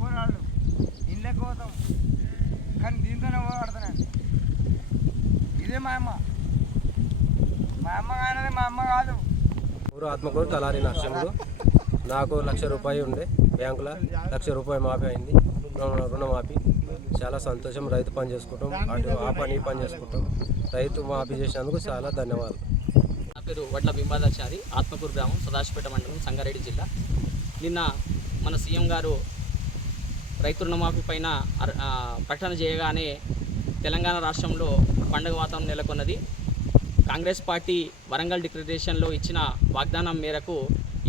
పోరాళ్ళు. ఇండ్ల కోసం. కానీ దీంతోనే పోరాడుతున్నాను. ఇదే మా అమ్మ. మా అమ్మ కానీ మా అమ్మ కాదు. ఊరు ఆత్మకూరు తలారి నరసింహుడు. నాకు లక్ష రూపాయి ఉండే బ్యాంకులో లక్ష రూపాయి మాఫీ అయింది. రుణమాఫీ. చాలా సంతోషం. రైతు పని చేసుకుంటాం. అటు ఆ పని ఈ పని చేసుకుంటాం. రైతు మాఫీ చేసినందుకు చాలా ధన్యవాదాలు. నా పేరు వడ్ల బింబాదాచారి ఆత్మకూరు గ్రామం సదాశిపేట మండలం సంగారెడ్డి జిల్లా. నిన్న మన సీఎం గారు రైతు రుణమాఫీ పైన ప్రకటన చేయగానే తెలంగాణ రాష్ట్రంలో పండుగ వాతావరణం నెలకొన్నది. కాంగ్రెస్ పార్టీ వరంగల్ డిక్లరేషన్లో ఇచ్చిన వాగ్దానం మేరకు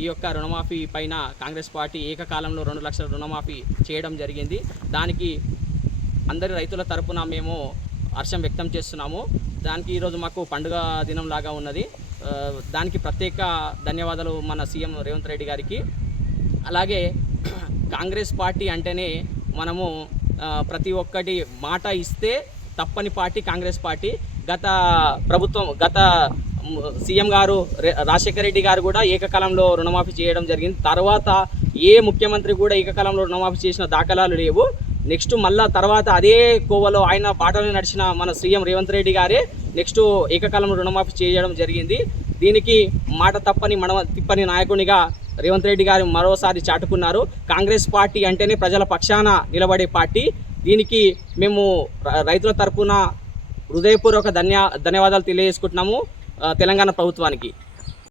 ఈ యొక్క రుణమాఫీ పైన కాంగ్రెస్ పార్టీ ఏకకాలంలో రెండు లక్షల రుణమాఫీ చేయడం జరిగింది. దానికి అందరి రైతుల తరపున మేము హర్షం వ్యక్తం చేస్తున్నాము. దానికి ఈరోజు మాకు పండుగ దినం లాగా ఉన్నది. దానికి ప్రత్యేక ధన్యవాదాలు మన సీఎం రేవంత్ రెడ్డి గారికి. అలాగే కాంగ్రెస్ పార్టీ అంటేనే మనము ప్రతి ఒక్కటి మాట ఇస్తే తప్పని పార్టీ కాంగ్రెస్ పార్టీ. గత ప్రభుత్వం గత సీఎం గారు రాజశేఖర రెడ్డి గారు కూడా ఏకకాలంలో రుణమాఫీ చేయడం జరిగింది. తర్వాత ఏ ముఖ్యమంత్రి కూడా ఏకకాలంలో రుణమాఫీ చేసిన దాఖలాలు లేవు. నెక్స్ట్ మళ్ళా తర్వాత అదే కోవలో ఆయన బాటలో నడిచిన మన సీఎం రేవంత్ రెడ్డి గారే నెక్స్ట్ ఏకకాలంలో రుణమాఫీ చేయడం జరిగింది. దీనికి మాట తప్పని మడమ తిప్పని నాయకునిగా రేవంత్ రెడ్డి గారు మరోసారి చాటుకున్నారు. కాంగ్రెస్ పార్టీ అంటేనే ప్రజల పక్షాన నిలబడే పార్టీ. దీనికి మేము రైతుల తరఫున హృదయపూర్వక ధన్య ధన్యవాదాలు తెలియజేసుకుంటున్నాము తెలంగాణ ప్రభుత్వానికి.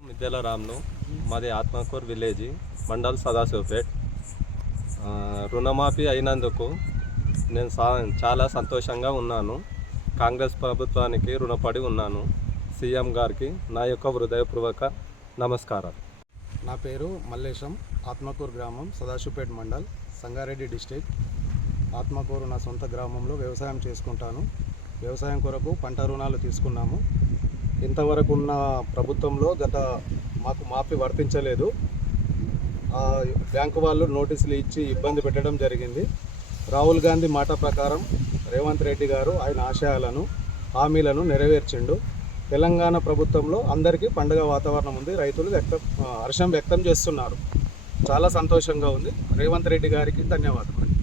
మిద్దెల రామ్ను మాది ఆత్మకూర్ విలేజ్ మండల్ సదాశివపేట్. రుణమాఫీ అయినందుకు నేను సా చాలా సంతోషంగా ఉన్నాను. కాంగ్రెస్ ప్రభుత్వానికి రుణపడి ఉన్నాను. సీఎం గారికి నా యొక్క హృదయపూర్వక నమస్కారాలు. నా పేరు మల్లేశం ఆత్మకూరు గ్రామం సదాశివపేట్ మండల్ సంగారెడ్డి డిస్టిక్ ఆత్మకూరు నా సొంత గ్రామంలో వ్యవసాయం చేసుకుంటాను. వ్యవసాయం కొరకు పంట రుణాలు తీసుకున్నాము. ఇంతవరకు ఉన్న ప్రభుత్వంలో గత మాకు మాఫీ వర్తించలేదు. బ్యాంకు వాళ్ళు నోటీసులు ఇచ్చి ఇబ్బంది పెట్టడం జరిగింది. రాహుల్ గాంధీ మాట ప్రకారం రేవంత్ రెడ్డి గారు ఆయన ఆశయాలను హామీలను నెరవేర్చిండు. తెలంగాణ ప్రభుత్వంలో అందరికీ పండుగ వాతావరణం ఉంది. రైతులు వ్యక్తం హర్షం వ్యక్తం చేస్తున్నారు. చాలా సంతోషంగా ఉంది. రేవంత్ రెడ్డి గారికి ధన్యవాదాలు